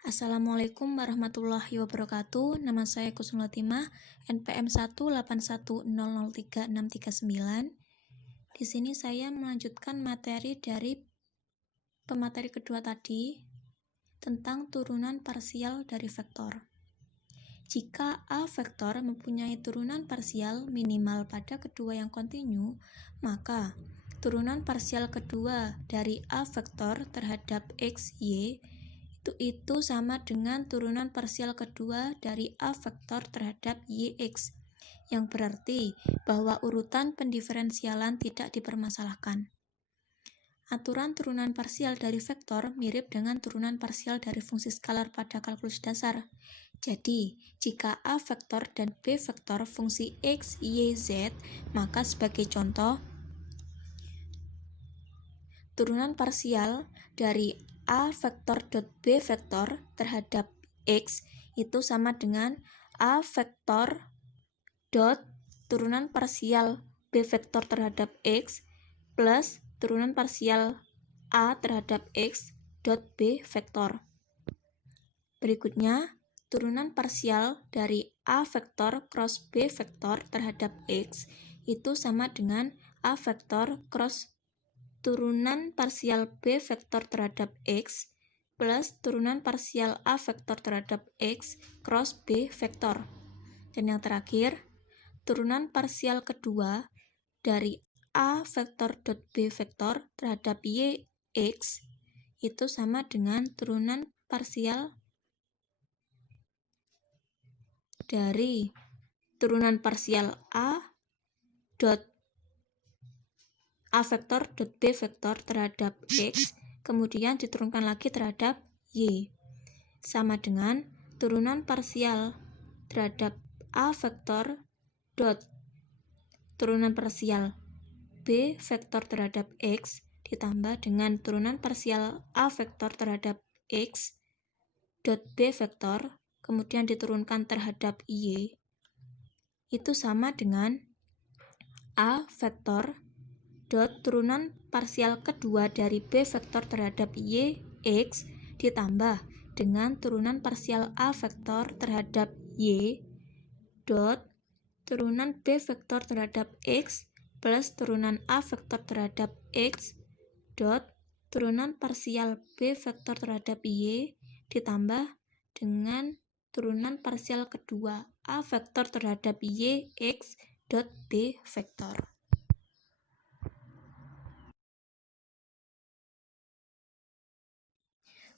Assalamualaikum warahmatullahi wabarakatuh. Nama saya Kusuma Latimah, NPM 181003639. Di sini saya melanjutkan materi dari pemateri kedua tadi tentang turunan parsial dari vektor. Jika A vektor mempunyai turunan parsial minimal pada kedua yang kontinu, maka turunan parsial kedua dari A vektor terhadap X, Y itu sama dengan turunan parsial kedua dari A vektor terhadap YX, yang berarti bahwa urutan pendiferensialan tidak dipermasalahkan. Aturan turunan parsial dari vektor mirip dengan turunan parsial dari fungsi skalar pada kalkulus dasar. Jadi, jika A vektor dan B vektor fungsi X, Y, Z, maka sebagai contoh, turunan parsial dari A vektor dot B vektor terhadap X itu sama dengan A vektor dot turunan parsial B vektor terhadap X plus turunan parsial A terhadap X dot B vektor. Berikutnya, turunan parsial dari A vektor cross B vektor terhadap X itu sama dengan A vektor cross turunan parsial B vektor terhadap X plus turunan parsial A vektor terhadap X cross B vektor. Dan yang terakhir, turunan parsial kedua dari A vektor dot B vektor terhadap YX itu sama dengan turunan parsial dari turunan parsial A vektor dot B vektor terhadap X kemudian diturunkan lagi terhadap Y, sama dengan turunan parsial terhadap A vektor dot turunan parsial B vektor terhadap X ditambah dengan turunan parsial A vektor terhadap X dot B vektor kemudian diturunkan terhadap Y itu sama dengan A vektor dot turunan parsial kedua dari B vektor terhadap YX ditambah dengan turunan parsial A vektor terhadap Y dot turunan B vektor terhadap X plus turunan A vektor terhadap X dot turunan parsial B vektor terhadap Y ditambah dengan turunan parsial kedua A vektor terhadap YX dot B vektor.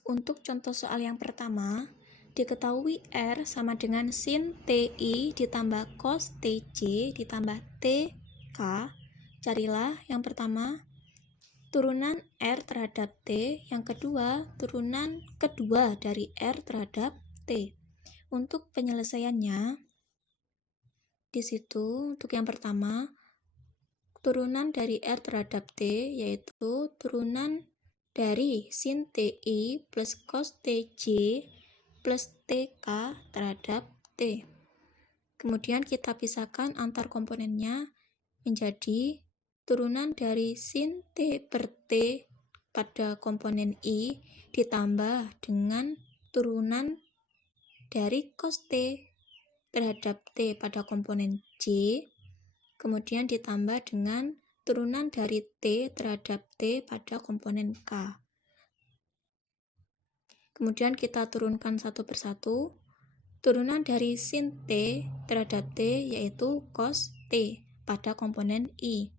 Untuk contoh soal yang pertama, diketahui R sama dengan sin TI ditambah cos TJ ditambah TK. Carilah yang pertama turunan R terhadap T, yang kedua turunan kedua dari R terhadap T. Untuk penyelesaiannya, di situ untuk yang pertama turunan dari R terhadap T yaitu turunan dari sin TI plus cos TJ plus TK terhadap T. Kemudian kita pisahkan antar komponennya menjadi turunan dari sin T per T pada komponen I ditambah dengan turunan dari cos T terhadap T pada komponen J, kemudian ditambah dengan turunan dari T terhadap T pada komponen K. Kemudian kita turunkan satu persatu. Turunan dari sin T terhadap T yaitu cos T pada komponen I.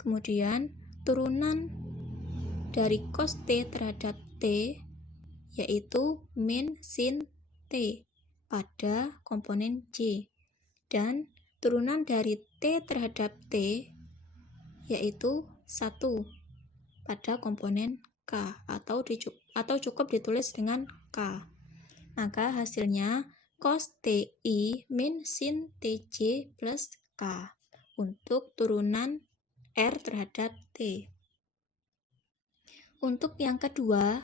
Kemudian turunan dari cos T terhadap T yaitu min sin T pada komponen J. Dan turunan dari T terhadap T yaitu 1 pada komponen K atau cukup ditulis dengan K. Maka hasilnya cos TI min sin TJ plus K untuk turunan R terhadap T. Untuk yang kedua,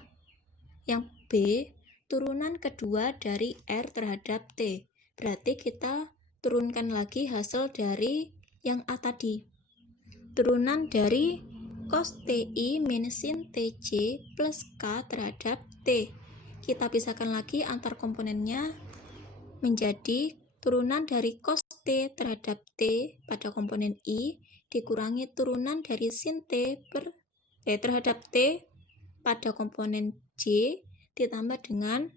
yang B, turunan kedua dari R terhadap T. Berarti kita turunkan lagi hasil dari yang A tadi. Turunan dari cos TI min sin TJ plus K terhadap T. kita pisahkan lagi antar komponennya menjadi turunan dari cos T terhadap T pada komponen I dikurangi turunan dari sin T terhadap T pada komponen J ditambah dengan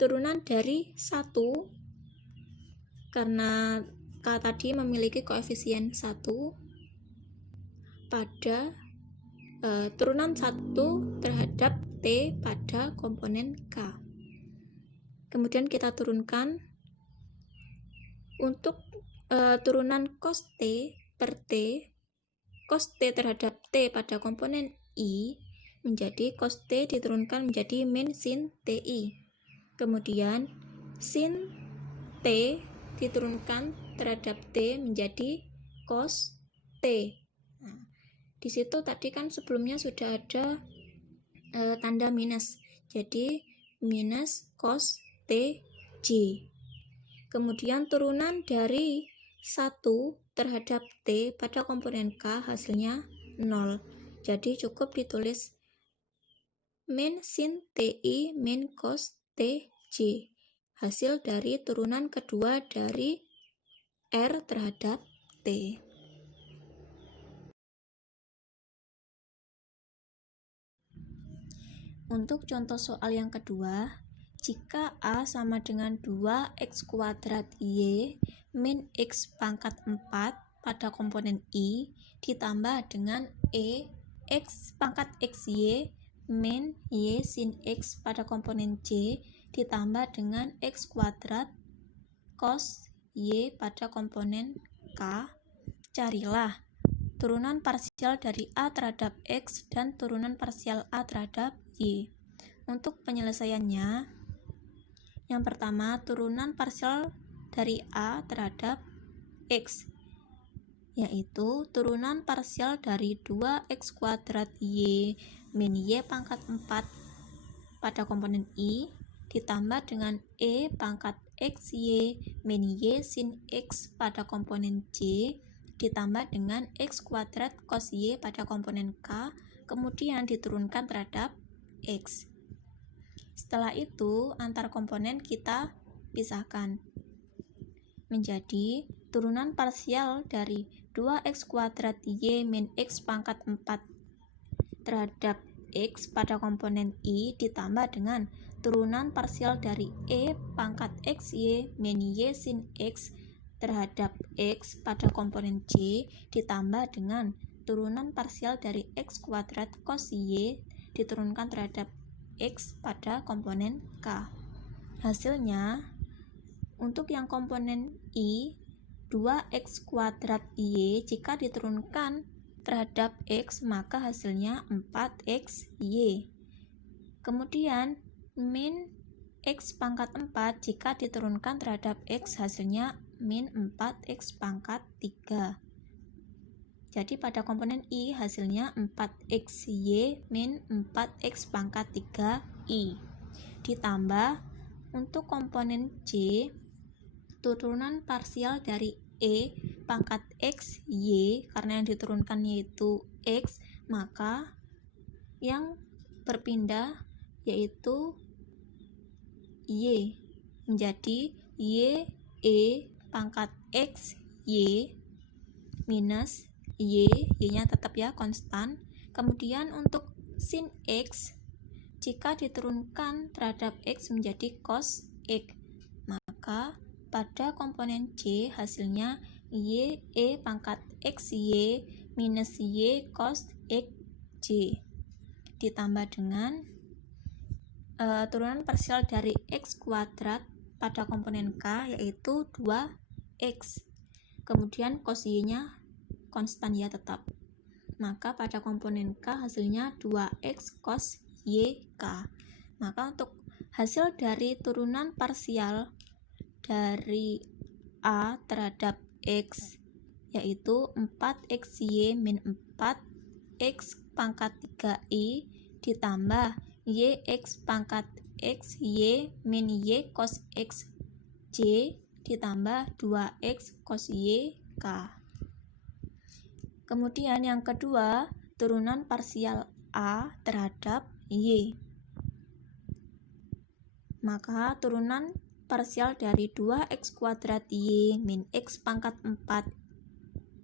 turunan dari 1 karena K tadi memiliki koefisien 1 pada turunan 1 terhadap T pada komponen K. Kemudian kita turunkan untuk turunan cos T per T, cos T terhadap T pada komponen I menjadi cos T diturunkan menjadi min sin TI. Kemudian sin T diturunkan terhadap T menjadi cos T. Nah, di situ tadi kan sebelumnya sudah ada tanda minus, jadi minus cos T J. Kemudian turunan dari 1 terhadap T pada komponen K hasilnya 0. Jadi cukup ditulis min sin TI min cos TJ. Hasil dari turunan kedua dari R terhadap T. Untuk contoh soal yang kedua, jika A sama dengan 2x kuadrat Y min x pangkat 4 pada komponen I ditambah dengan x pangkat xy min y sin x pada komponen J ditambah dengan x kuadrat cos y pada komponen K, carilah turunan parsial dari A terhadap X dan turunan parsial A terhadap Y. Untuk penyelesaiannya, yang pertama turunan parsial dari A terhadap X, yaitu turunan parsial dari 2x kuadrat Y min Y pangkat 4 pada komponen I ditambah dengan E pangkat XY min Y sin X pada komponen J ditambah dengan X kuadrat cos Y pada komponen K, kemudian diturunkan terhadap X. Setelah itu, antar komponen kita pisahkan menjadi turunan parsial dari 2x kuadrat Y min X pangkat 4 terhadap X pada komponen I ditambah dengan turunan parsial dari E pangkat XY min Y sin X terhadap X pada komponen J ditambah dengan turunan parsial dari X kuadrat cos Y diturunkan terhadap X pada komponen K. Hasilnya, untuk yang komponen I, 2x kuadrat Y jika diturunkan terhadap X maka hasilnya 4xy. Kemudian min X pangkat 4 jika diturunkan terhadap X hasilnya min 4x pangkat 3. Jadi pada komponen I hasilnya 4xy min 4x pangkat 3i. Ditambah untuk komponen J, turunan parsial dari E pangkat xy, karena yang diturunkan yaitu X, maka yang berpindah yaitu Y menjadi Y E pangkat X Y minus Y-nya tetap ya konstan. Kemudian untuk sin X, jika diturunkan terhadap X menjadi cos X, maka pada komponen J hasilnya Y E pangkat XY minus Y cos XJ ditambah dengan turunan parsial dari X kuadrat pada komponen K yaitu 2X, kemudian cos Y-nya konstan ya tetap, maka pada komponen K hasilnya 2X cos YK. Maka untuk hasil dari turunan parsial dari A terhadap X yaitu 4XY min 4X pangkat 3i ditambah YX pangkat XY min Y cos XJ ditambah 2X cos YK. Kemudian yang kedua, turunan parsial A terhadap Y. Maka turunan parsial dari 2x kuadrat y min x pangkat 4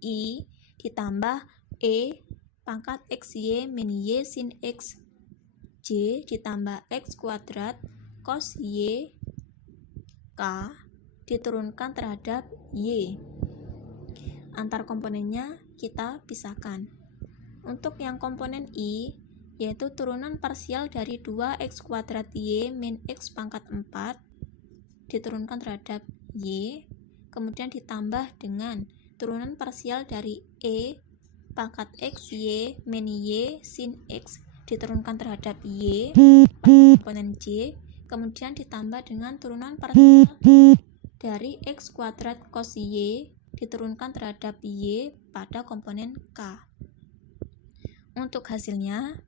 i ditambah e pangkat xy min y sin x j ditambah x kuadrat cos y k diturunkan terhadap y. Antar komponennya kita pisahkan. Untuk yang komponen i, yaitu turunan parsial dari 2x kuadrat y min x pangkat 4 diturunkan terhadap y, kemudian ditambah dengan turunan parsial dari e pangkat x y min y sin x diturunkan terhadap y pada komponen j, kemudian ditambah dengan turunan parsial dari x kuadrat cos y diturunkan terhadap y pada komponen k. Untuk hasilnya,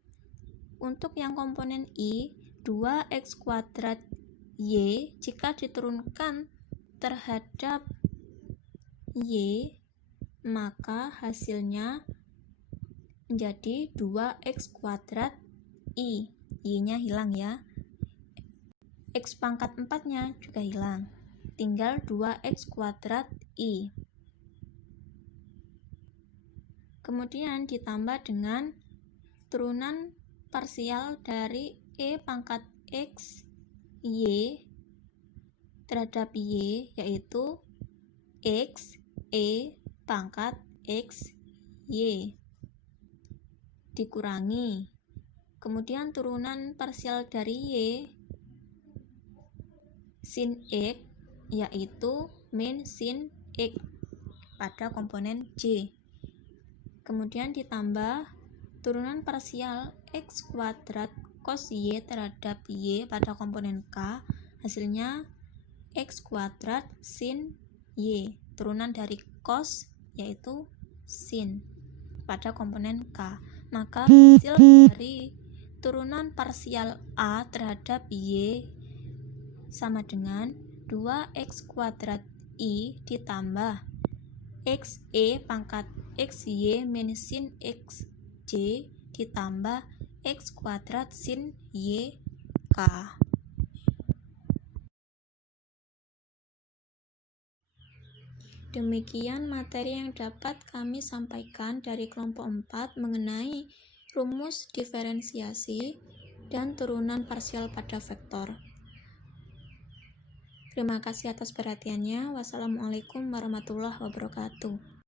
untuk yang komponen i, 2x kuadrat y jika diturunkan terhadap y, maka hasilnya menjadi 2x kuadrat i. Y-nya hilang ya. X pangkat 4-nya juga hilang. Tinggal 2x kuadrat i. Kemudian ditambah dengan turunan parsial dari e pangkat x y terhadap y, yaitu x e pangkat x y dikurangi, kemudian turunan parsial dari y sin x, yaitu min sin x pada komponen j, kemudian ditambah turunan parsial x kuadrat cos y terhadap y pada komponen k, hasilnya x kuadrat sin y, turunan dari cos yaitu sin pada komponen k. Maka hasil dari turunan parsial a terhadap y sama dengan 2x kuadrat i ditambah x e pangkat x y min sin x j ditambah x kuadrat sin y k. Demikian materi yang dapat kami sampaikan dari kelompok 4 mengenai rumus diferensiasi dan turunan parsial pada vektor. Terima kasih atas perhatiannya. Wassalamualaikum warahmatullahi wabarakatuh.